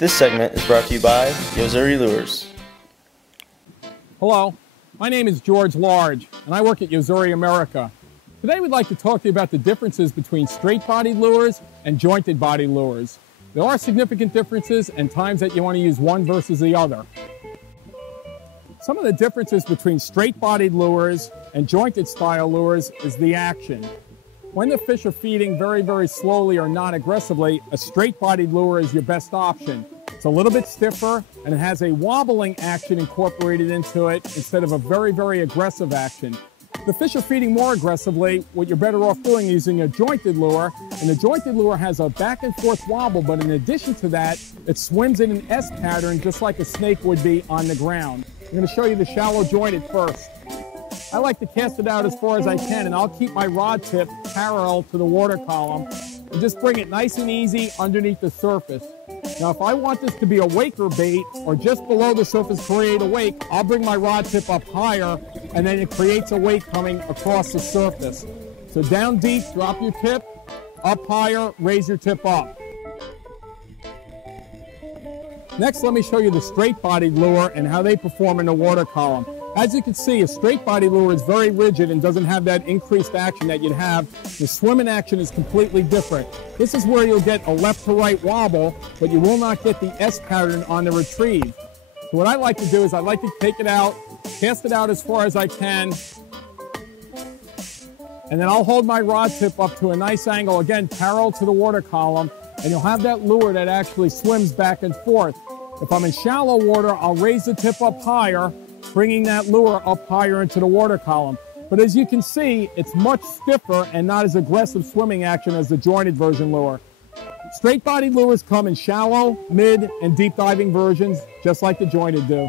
This segment is brought to you by Yo-Zuri Lures. Hello, my name is George Large, and I work at Yo-Zuri America. Today we'd like to talk to you about the differences between straight-bodied lures and jointed-body lures. There are significant differences and times that you want to use one versus the other. Some of the differences between straight-bodied lures and jointed-style lures is the action. When the fish are feeding very, very slowly or non-aggressively, a straight-bodied lure is your best option. It's a little bit stiffer, and it has a wobbling action incorporated into it instead of a very, very aggressive action. If the fish are feeding more aggressively, what you're better off doing is using a jointed lure, and the jointed lure has a back and forth wobble, but in addition to that, it swims in an S pattern just like a snake would be on the ground. I'm going to show you the shallow jointed first. I like to cast it out as far as I can, and I'll keep my rod tip parallel to the water column and just bring it nice and easy underneath the surface. Now, if I want this to be a waker bait or just below the surface create a wake, I'll bring my rod tip up higher, and then it creates a wake coming across the surface. So down deep, drop your tip, up higher, raise your tip up. Next, let me show you the straight-bodied lure and how they perform in the water column. As you can see, a straight-bodied lure is very rigid and doesn't have that increased action that you'd have. The swimming action is completely different. This is where you'll get a left-to-right wobble, but you will not get the S pattern on the retrieve. So what I like to do is I like to take it out, cast it out as far as I can, and then I'll hold my rod tip up to a nice angle, again, parallel to the water column, and you'll have that lure that actually swims back and forth. If I'm in shallow water, I'll raise the tip up higher, bringing that lure up higher into the water column. But as you can see, it's much stiffer and not as aggressive swimming action as the jointed version lure. Straight-bodied lures come in shallow, mid, and deep diving versions, just like the jointed do.